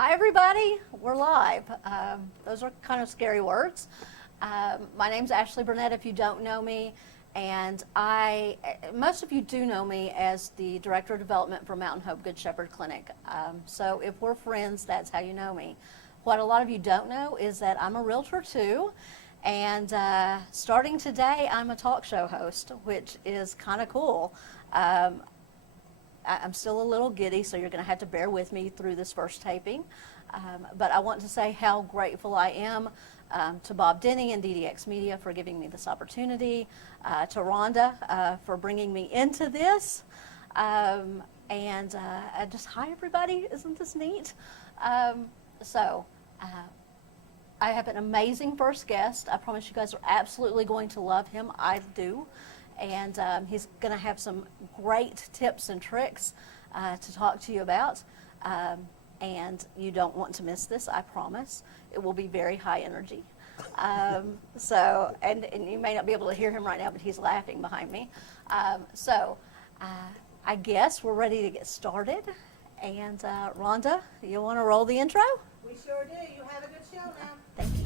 Hi, everybody. We're live. Those are kind of scary words. My name's Ashley Burnett, if you don't know me, and most of you do know me as the Director of Development for Mountain Hope Good Shepherd Clinic. So if we're friends, that's how you know me. What a lot of you don't know is that I'm a realtor too, and starting today, I'm a talk show host, which is kind of cool. I'm still a little giddy, so you're going to have to bear with me through this first taping. But I want to say how grateful I am to Bob Denny and DDX Media for giving me this opportunity, to Rhonda for bringing me into this, and just hi everybody, isn't this neat? So I have an amazing first guest. I promise you guys are absolutely going to love him. I do. And he's going to have some great tips and tricks to talk to you about. And you don't want to miss this, I promise. It will be very high energy. And you may not be able to hear him right now, but he's laughing behind me. I guess we're ready to get started. And Rhonda, you want to roll the intro? We sure do. You have a good show now. Thank you.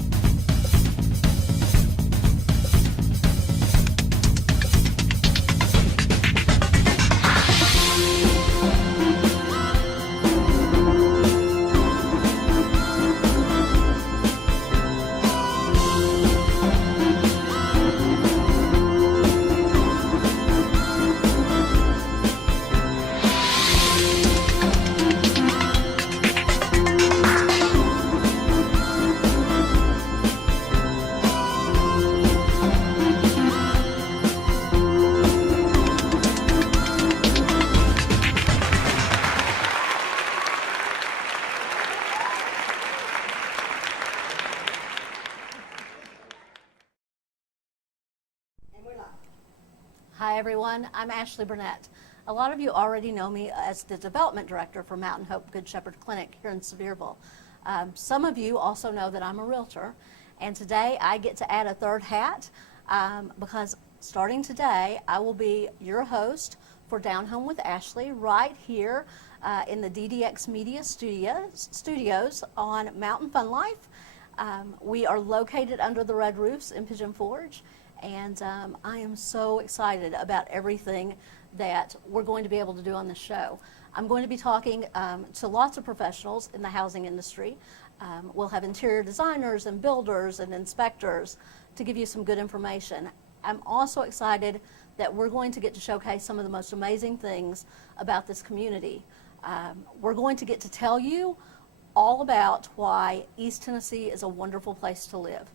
Hi everyone, I'm Ashley Burnett. A lot of you already know me as the Development Director for Mountain Hope Good Shepherd Clinic here in Sevierville. Some of you also know that I'm a realtor, and today I get to add a third hat because starting today I will be your host for Down Home with Ashley right here in the DDX Media Studios on Mountain Fun Life. We are located under the red roofs in Pigeon Forge. And I am so excited about everything that we're going to be able to do on this show. I'm going to be talking to lots of professionals in the housing industry. We'll have interior designers and builders and inspectors to give you some good information. I'm also excited that we're going to get to showcase some of the most amazing things about this community. We're going to get to tell you all about why East Tennessee is a wonderful place to live.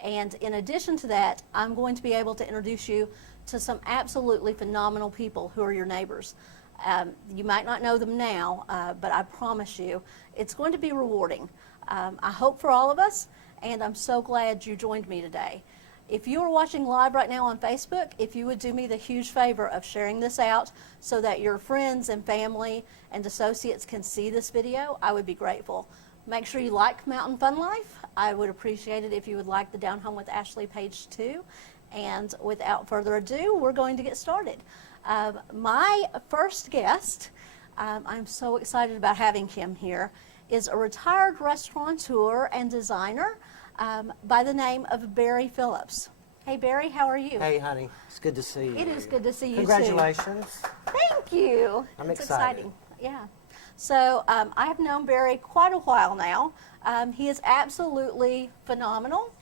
And in addition to that, I'm going to be able to introduce you to some absolutely phenomenal people who are your neighbors. You might not know them now, but I promise you, it's going to be rewarding. I hope for all of us, and I'm so glad you joined me today. If you are watching live right now on Facebook, if you would do me the huge favor of sharing this out so that your friends and family and associates can see this video, I would be grateful. Make sure you like Mountain Fun Life. I would appreciate it if you would like the Down Home with Ashley page too. And without further ado, we're going to get started. My first guest, I'm so excited about having him here, is a retired restaurateur and designer by the name of Barry Phillips. Hey Barry, how are you? Hey honey, it's good to see you. It is good to see you Congratulations. too. Thank you. I'm It's excited. exciting. Yeah. So I have known Barry quite a while now. He is absolutely phenomenal.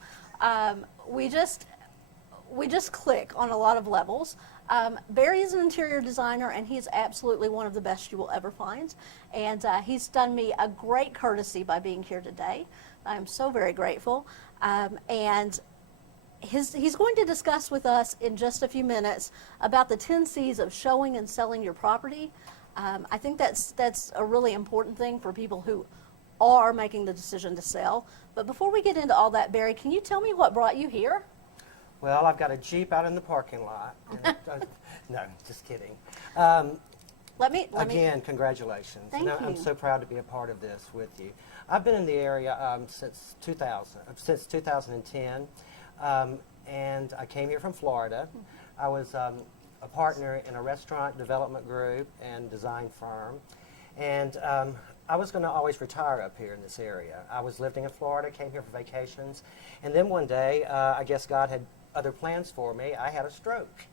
We just click on a lot of levels. Barry is an interior designer, and he's absolutely one of the best you will ever find. And he's done me a great courtesy by being here today. I'm so very grateful. And he's going to discuss with us in just a few minutes about the 10 C's of showing and selling your property. I think that's a really important thing for people who are making the decision to sell. But before we get into all that, Barry, can you tell me what brought you here? Well, I've got a Jeep out in the parking lot. No, just kidding. Again, congratulations. Thank you. I'm so proud to be a part of this with you. I've been in the area since 2010, and I came here from Florida. I was a partner in a restaurant development group and design firm, and I was going to always retire up here in this area. I was living in Florida, came here for vacations, and then one day, I guess God had other plans for me. I had a stroke.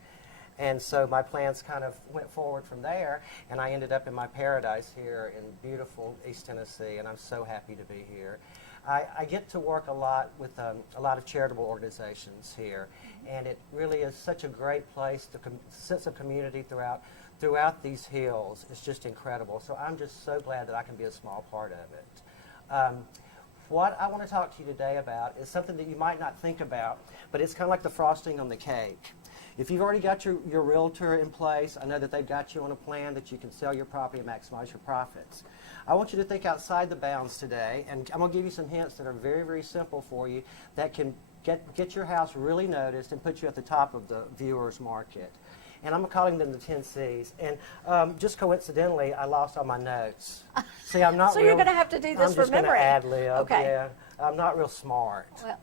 And so my plans kind of went forward from there, and I ended up in my paradise here in beautiful East Tennessee, and I'm so happy to be here. I get to work a lot with a lot of charitable organizations here, and it really is such a great place. The sense of community throughout these hills is just incredible. So I'm just so glad that I can be a small part of it. What I want to talk to you today about is something that you might not think about, but it's kind of like the frosting on the cake. If you've already got your realtor in place, I know that they've got you on a plan that you can sell your property and maximize your profits. I want you to think outside the bounds today, and I'm going to give you some hints that are very, very simple for you that can get your house really noticed and put you at the top of the viewers market. And I'm calling them the 10 C's. And just coincidentally, I lost all my notes. See, I'm not So real, you're going to have to do this I'm just from memory. ad-lib, Okay. yeah. I'm not real smart. Well,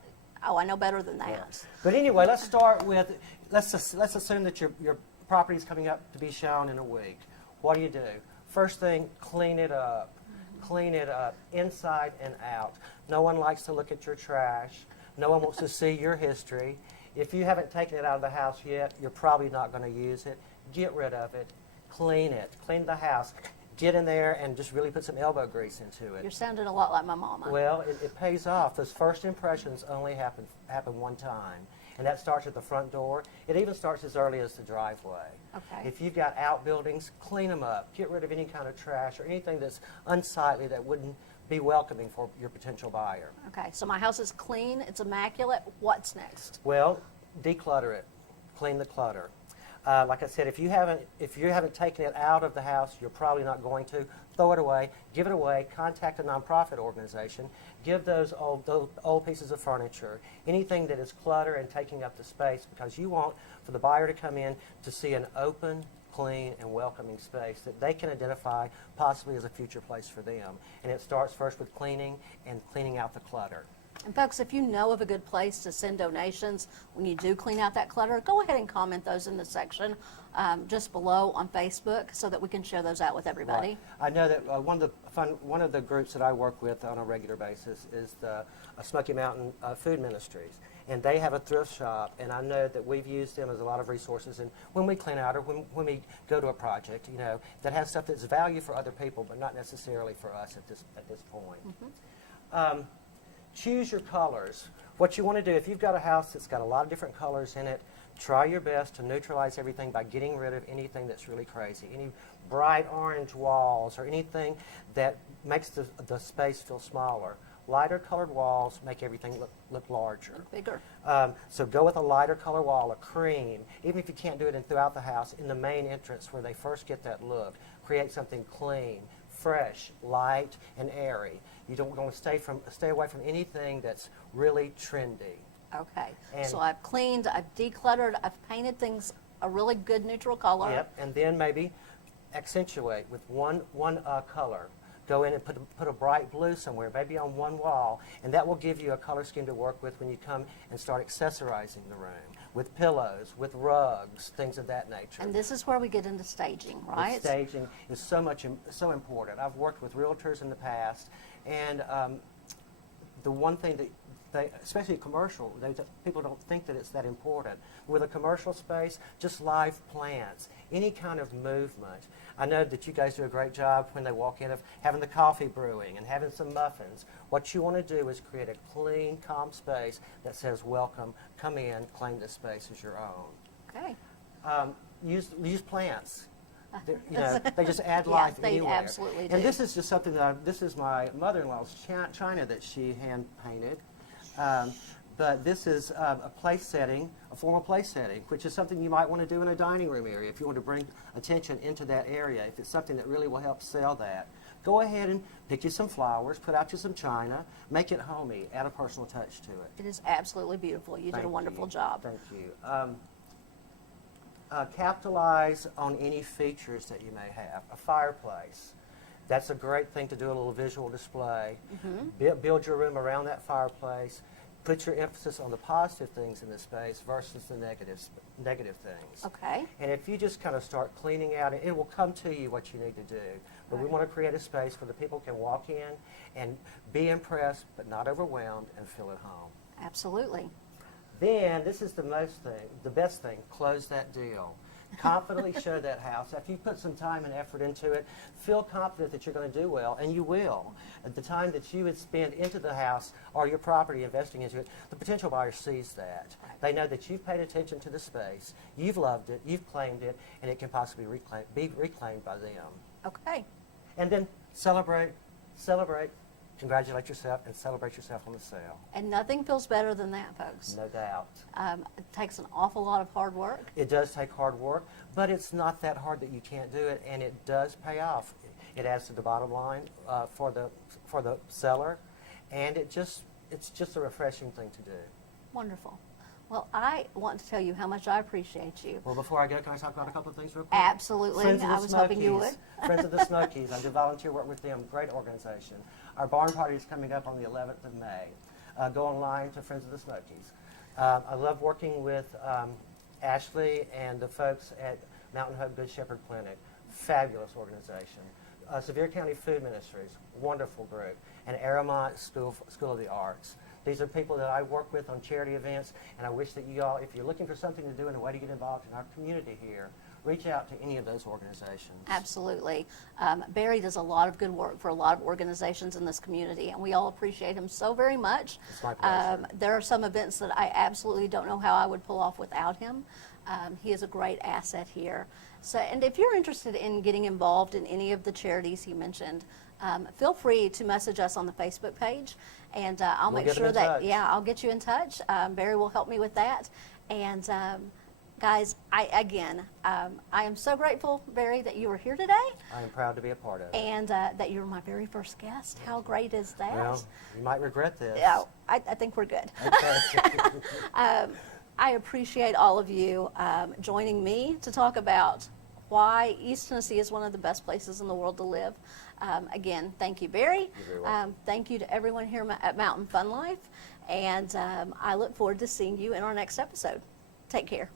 oh, I know better than that. But anyway, let's start with, let's assume that your property is coming up to be shown in a week. What do? First thing, clean it up. Clean it up, inside and out. No one likes to look at your trash. No one wants to see your history. If you haven't taken it out of the house yet, you're probably not going to use it. Get rid of it. Clean it. Clean the house. Get in there and just really put some elbow grease into it. You're sounding a lot like my mama. Well, it pays off. Those first impressions only happen one time, and that starts at the front door. It even starts as early as the driveway. Okay. If you've got outbuildings, clean them up. Get rid of any kind of trash or anything that's unsightly that wouldn't be welcoming for your potential buyer. Okay, so my house is clean, it's immaculate. What's next? Well, declutter it. Clean the clutter. Like I said, if you haven't taken it out of the house, you're probably not going to. Throw it away. Give it away. Contact a nonprofit organization. Give those old pieces of furniture, anything that is clutter and taking up the space, because you want for the buyer to come in to see an open, clean, and welcoming space that they can identify possibly as a future place for them. And it starts first with cleaning and cleaning out the clutter. And folks, if you know of a good place to send donations when you do clean out that clutter, go ahead and comment those in the section just below on Facebook so that we can share those out with everybody. Right. I know that one of the groups that I work with on a regular basis is the Smoky Mountain Food Ministries, and they have a thrift shop, and I know that we've used them as a lot of resources. And when we clean out or when we go to a project, that has stuff that's value for other people, but not necessarily for us at this point. Mm-hmm. Choose your colors. What you want to do, if you've got a house that's got a lot of different colors in it, try your best to neutralize everything by getting rid of anything that's really crazy. Any bright orange walls or anything that makes the space feel smaller. Lighter colored walls make everything look larger. Bigger. So go with a lighter color wall, a cream. Even if you can't do it throughout the house, in the main entrance where they first get that look, create something clean, fresh, light, and airy. You don't want to stay away from anything that's really trendy. Okay, And- so I've cleaned, I've decluttered, I've painted things a really good neutral color. Yep, and then maybe accentuate with one color. Go in and put a bright blue somewhere, maybe on one wall, and that will give you a color scheme to work with when you come and start accessorizing the room with pillows, with rugs, things of that nature. And this is where we get into staging, right? The staging is so important. I've worked with realtors in the past, and the one thing that especially commercial, people don't think that it's that important. With a commercial space, just live plants, any kind of movement. I know that you guys do a great job when they walk in of having the coffee brewing and having some muffins. What you want to do is create a clean, calm space that says, welcome, come in, claim this space as your own. Okay. Use plants. They just add life they anywhere. absolutely do. And this is just something this is my mother-in-law's china that she hand painted. But this is a place setting, a formal place setting, which is something you might want to do in a dining room area if you want to bring attention into that area, if it's something that really will help sell that. Go ahead and pick you some flowers, put out you some china, make it homey, add a personal touch to it. It is absolutely beautiful. You did a Thank wonderful you. job. Thank you. Capitalize on any features that you may have. A fireplace. That's a great thing to do, a little visual display. Mm-hmm. Build your room around that fireplace. Put your emphasis on the positive things in the space versus the negative things. Okay. And if you just kind of start cleaning out, it will come to you what you need to do. But we want to create a space where the people can walk in and be impressed, but not overwhelmed, and feel at home. Absolutely. Then, this is the best thing, close that deal. Confidently show that house. After you put some time and effort into it, feel confident that you're going to do well, and you will. At the time that you would spend into the house or your property investing into it, the potential buyer sees that. They know that you've paid attention to the space, you've loved it, you've claimed it, and it can possibly be reclaimed by them. Okay. And then celebrate, congratulate yourself, and celebrate yourself on the sale. And nothing feels better than that, folks. No doubt. It takes an awful lot of hard work. It does take hard work, but it's not that hard that you can't do it, and it does pay off. It adds to the bottom line for the seller, and it's just a refreshing thing to do. Wonderful. Well, I want to tell you how much I appreciate you. Well, before I go, can I talk about a couple of things real quick? Absolutely. Friends of the I was hoping you would. Smokies. Friends of the Smokies. I do volunteer work with them. Great organization. Our barn party is coming up on the 11th of May. Go online to Friends of the Smokies. I love working with Ashley and the folks at Mountain Hope Good Shepherd Clinic. Fabulous organization. Sevier County Food Ministries, wonderful group. And Aramont School of the Arts. These are people that I work with on charity events, and I wish that you all, if you're looking for something to do and a way to get involved in our community here, reach out to any of those organizations. Absolutely. Barry does a lot of good work for a lot of organizations in this community, and we all appreciate him so very much. It's my pleasure. There are some events that I absolutely don't know how I would pull off without him. He is a great asset here. So, and if you're interested in getting involved in any of the charities he mentioned, feel free to message us on the Facebook page, and I'll We'll make get them sure in that, touch. yeah, I'll get you in touch. Barry will help me with that. And guys, I am so grateful, Barry, that you were here today, I am proud to be a part of it. and that you were my very first guest. How great is that? Well, you might regret this. Yeah, I think we're good. Okay. I appreciate all of you joining me to talk about why East Tennessee is one of the best places in the world to live. Again, thank you, Barry. You're very welcome. Thank you to everyone here at Mountain Fun Life. And I look forward to seeing you in our next episode. Take care.